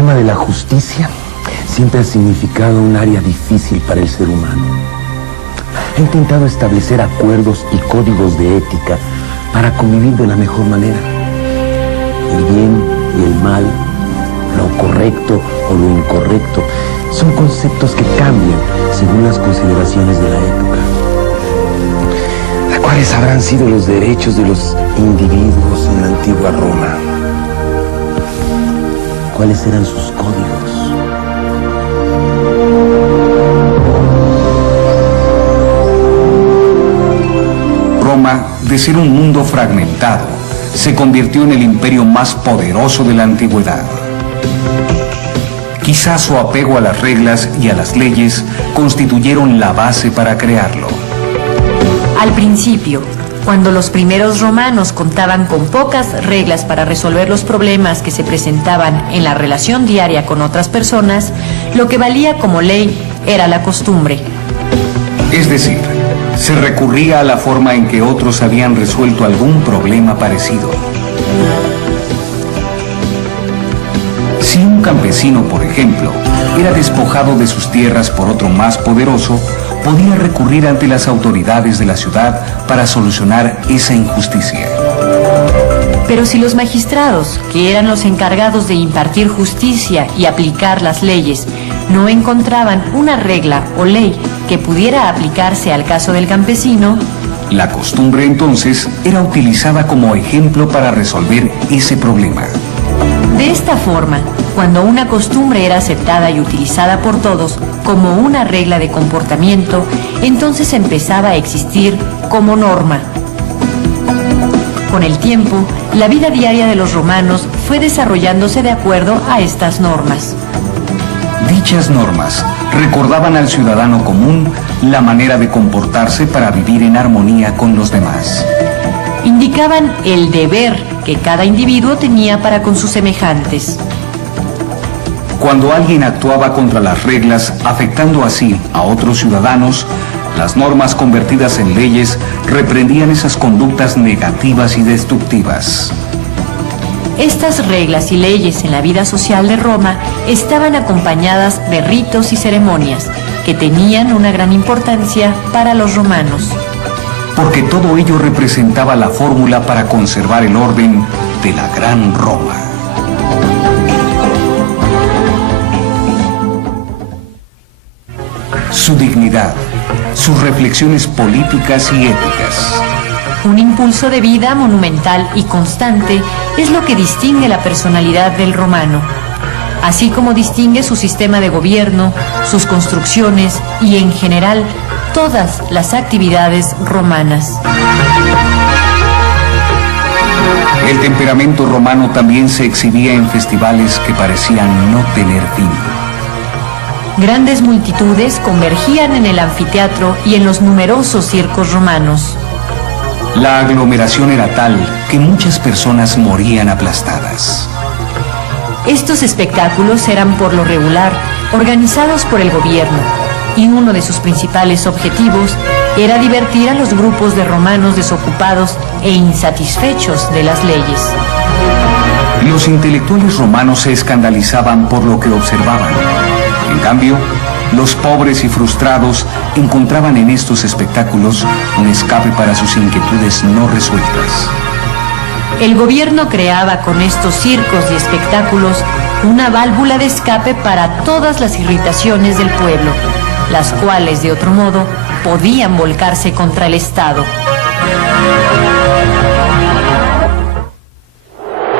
tema de la justicia siempre ha significado un área difícil para el ser humano. Ha intentado establecer acuerdos y códigos de ética para convivir de la mejor manera. El bien y el mal, lo correcto o lo incorrecto, son conceptos que cambian según las consideraciones de la época. ¿Cuáles habrán sido los derechos de los individuos en la antigua Roma? ¿Cuáles eran sus códigos? Roma, de ser un mundo fragmentado, se convirtió en el imperio más poderoso de la antigüedad. Quizás su apego a las reglas y a las leyes constituyeron la base para crearlo. Al principio, cuando los primeros romanos contaban con pocas reglas para resolver los problemas que se presentaban en la relación diaria con otras personas, lo que valía como ley era la costumbre. Es decir, se recurría a la forma en que otros habían resuelto algún problema parecido. Si un campesino, por ejemplo, era despojado de sus tierras por otro más poderoso, podía recurrir ante las autoridades de la ciudad para solucionar esa injusticia. Pero si los magistrados, que eran los encargados de impartir justicia y aplicar las leyes, no encontraban una regla o ley que pudiera aplicarse al caso del campesino, la costumbre entonces era utilizada como ejemplo para resolver ese problema. De esta forma, cuando una costumbre era aceptada y utilizada por todos como una regla de comportamiento, entonces empezaba a existir como norma. Con el tiempo, la vida diaria de los romanos fue desarrollándose de acuerdo a estas normas. Dichas normas recordaban al ciudadano común la manera de comportarse para vivir en armonía con los demás. Indicaban el deber que cada individuo tenía para con sus semejantes. Cuando alguien actuaba contra las reglas, afectando así a otros ciudadanos, las normas convertidas en leyes reprendían esas conductas negativas y destructivas. Estas reglas y leyes en la vida social de Roma estaban acompañadas de ritos y ceremonias que tenían una gran importancia para los romanos. Porque todo ello representaba la fórmula para conservar el orden de la Gran Roma. Su dignidad, sus reflexiones políticas y éticas. Un impulso de vida monumental y constante es lo que distingue la personalidad del romano, así como distingue su sistema de gobierno, sus construcciones y, en general, todas las actividades romanas. El temperamento romano también se exhibía en festivales que parecían no tener fin. Grandes multitudes convergían en el anfiteatro y en los numerosos circos romanos. La aglomeración era tal que muchas personas morían aplastadas. Estos espectáculos eran por lo regular organizados por el gobierno, y uno de sus principales objetivos era divertir a los grupos de romanos desocupados e insatisfechos de las leyes. Los intelectuales romanos se escandalizaban por lo que observaban. En cambio, los pobres y frustrados encontraban en estos espectáculos un escape para sus inquietudes no resueltas. El gobierno creaba con estos circos y espectáculos una válvula de escape para todas las irritaciones del pueblo, las cuales, de otro modo, podían volcarse contra el Estado.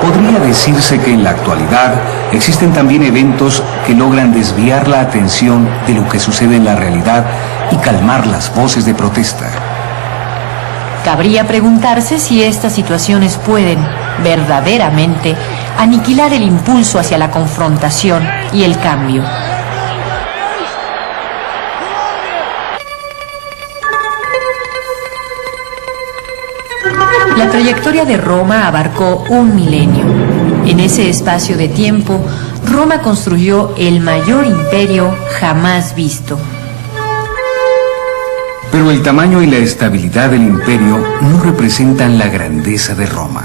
Podría decirse que en la actualidad existen también eventos que logran desviar la atención de lo que sucede en la realidad y calmar las voces de protesta. Cabría preguntarse si estas situaciones pueden, verdaderamente, aniquilar el impulso hacia la confrontación y el cambio. La trayectoria de Roma abarcó un milenio. En ese espacio de tiempo, Roma construyó el mayor imperio jamás visto. Pero el tamaño y la estabilidad del imperio no representan la grandeza de Roma.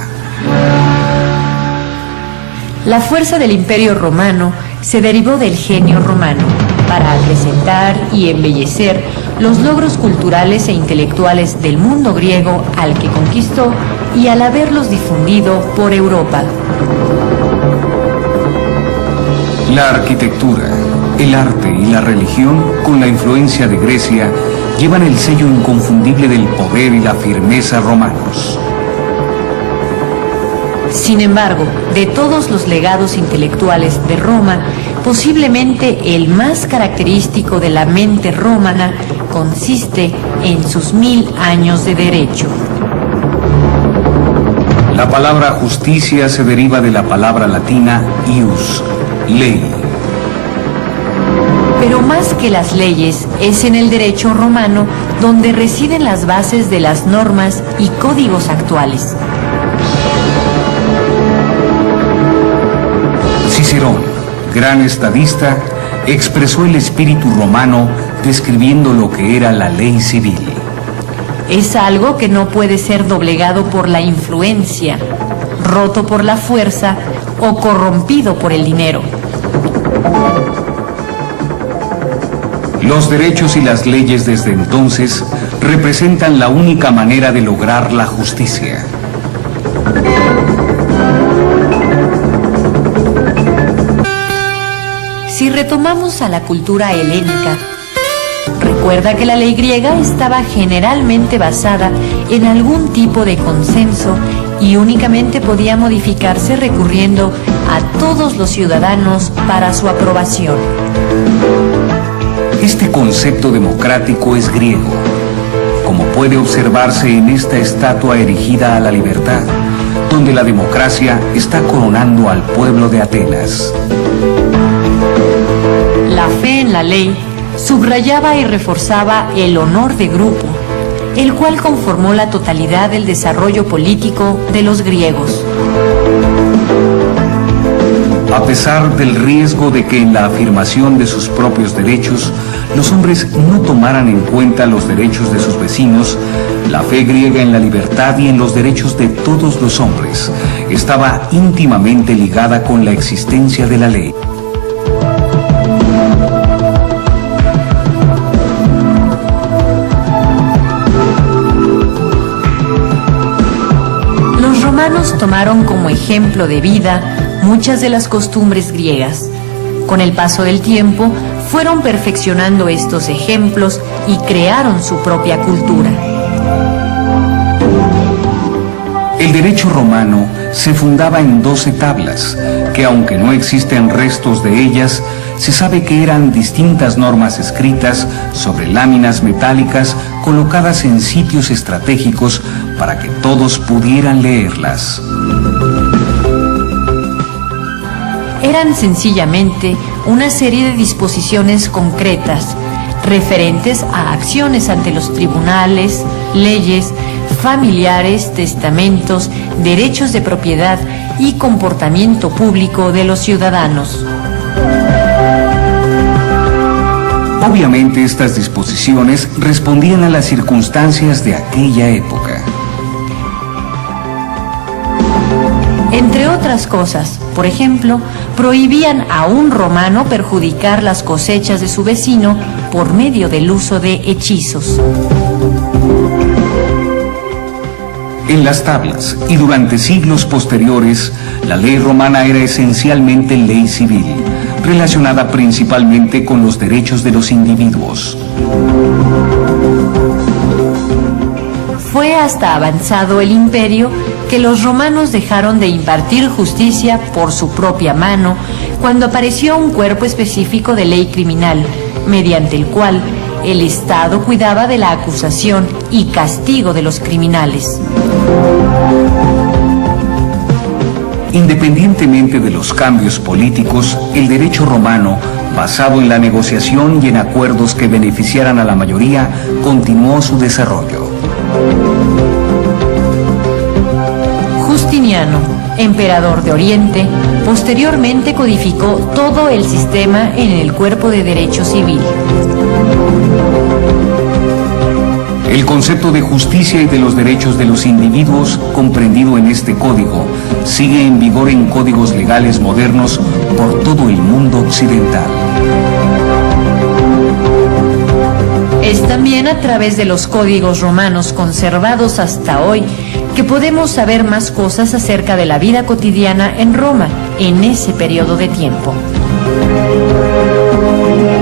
La fuerza del Imperio Romano se derivó del genio romano para acrecentar y embellecer los logros culturales e intelectuales del mundo griego al que conquistó y al haberlos difundido por Europa. La arquitectura, el arte y la religión, con la influencia de Grecia, llevan el sello inconfundible del poder y la firmeza romanos. Sin embargo, de todos los legados intelectuales de Roma, posiblemente el más característico de la mente romana consiste en sus 1000 años de derecho. La palabra justicia se deriva de la palabra latina ius, ley. Pero más que las leyes, es en el derecho romano donde residen las bases de las normas y códigos actuales. Cicerón, gran estadista, expresó el espíritu romano describiendo lo que era la ley civil. Es algo que no puede ser doblegado por la influencia, roto por la fuerza o corrompido por el dinero. Los derechos y las leyes desde entonces representan la única manera de lograr la justicia. Si retomamos a la cultura helénica, recuerda que la ley griega estaba generalmente basada en algún tipo de consenso y únicamente podía modificarse recurriendo a todos los ciudadanos para su aprobación. Este concepto democrático es griego, como puede observarse en esta estatua erigida a la libertad, donde la democracia está coronando al pueblo de Atenas. La fe en la ley subrayaba y reforzaba el honor de grupo, el cual conformó la totalidad del desarrollo político de los griegos. A pesar del riesgo de que en la afirmación de sus propios derechos los hombres no tomaran en cuenta los derechos de sus vecinos, la fe griega en la libertad y en los derechos de todos los hombres estaba íntimamente ligada con la existencia de la ley. Los romanos tomaron como ejemplo de vida muchas de las costumbres griegas. Con el paso del tiempo, fueron perfeccionando estos ejemplos y crearon su propia cultura. El derecho romano se fundaba en 12 tablas, que aunque no existen restos de ellas, se sabe que eran distintas normas escritas sobre láminas metálicas colocadas en sitios estratégicos para que todos pudieran leerlas. Eran sencillamente una serie de disposiciones concretas, referentes a acciones ante los tribunales, leyes, familiares, testamentos, derechos de propiedad y comportamiento público de los ciudadanos. Obviamente estas disposiciones respondían a las circunstancias de aquella época. Entre otras cosas, por ejemplo, prohibían a un romano perjudicar las cosechas de su vecino por medio del uso de hechizos. En las tablas y durante siglos posteriores, la ley romana era esencialmente ley civil, relacionada principalmente con los derechos de los individuos. Fue hasta avanzado el imperio que los romanos dejaron de impartir justicia por su propia mano cuando apareció un cuerpo específico de ley criminal, mediante el cual el Estado cuidaba de la acusación y castigo de los criminales. Independientemente de los cambios políticos, el derecho romano, basado en la negociación y en acuerdos que beneficiaran a la mayoría, continuó su desarrollo. Justiniano, emperador de Oriente, posteriormente codificó todo el sistema en el cuerpo de derecho civil. El concepto de justicia y de los derechos de los individuos, comprendido en este código, sigue en vigor en códigos legales modernos por todo el mundo occidental. Es también a través de los códigos romanos conservados hasta hoy que podemos saber más cosas acerca de la vida cotidiana en Roma en ese periodo de tiempo.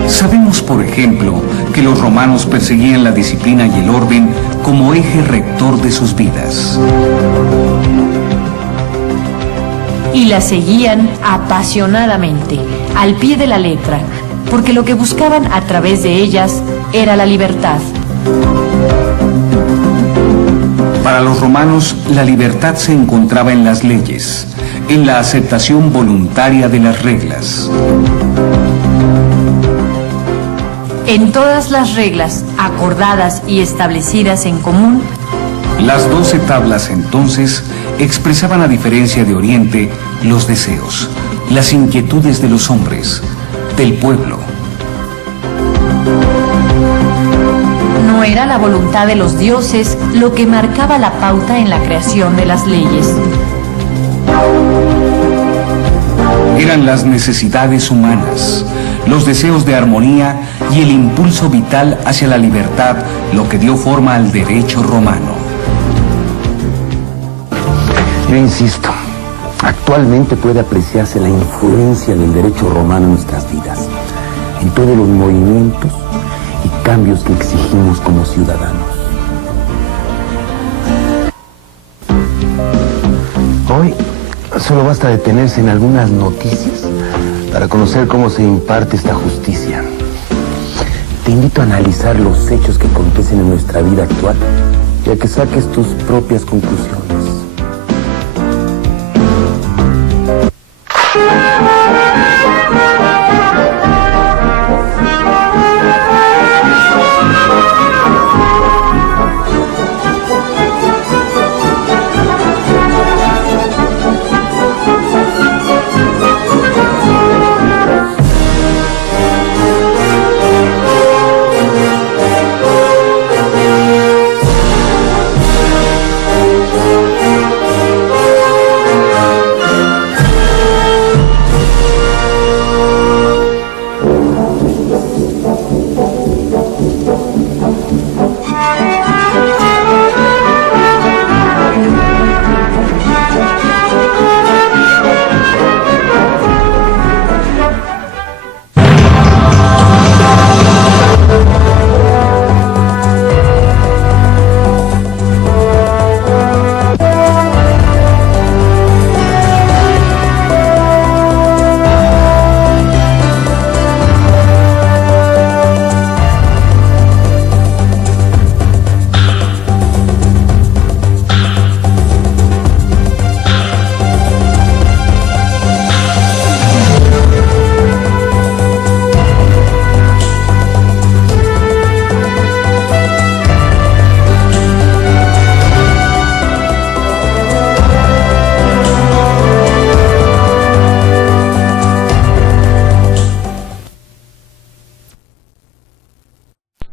Sabemos, por ejemplo, que los romanos perseguían la disciplina y el orden como eje rector de sus vidas. Y la seguían apasionadamente, al pie de la letra, porque lo que buscaban a través de ellas era la libertad. Para los romanos, la libertad se encontraba en las leyes, en la aceptación voluntaria de las reglas. En todas las reglas acordadas y establecidas en común, Las 12 tablas entonces expresaban, a diferencia de Oriente, los deseos, las inquietudes de los hombres, del pueblo. no era la voluntad de los dioses lo que marcaba la pauta en la creación de las leyes. Eran las necesidades humanas, los deseos de armonía y el impulso vital hacia la libertad lo que dio forma al derecho romano. Yo insisto, actualmente puede apreciarse la influencia del derecho romano en nuestras vidas, en todos los movimientos y cambios que exigimos como ciudadanos. Hoy solo basta detenerse en algunas noticias para conocer cómo se imparte esta justicia. Te invito a analizar los hechos que acontecen en nuestra vida actual y a que saques tus propias conclusiones.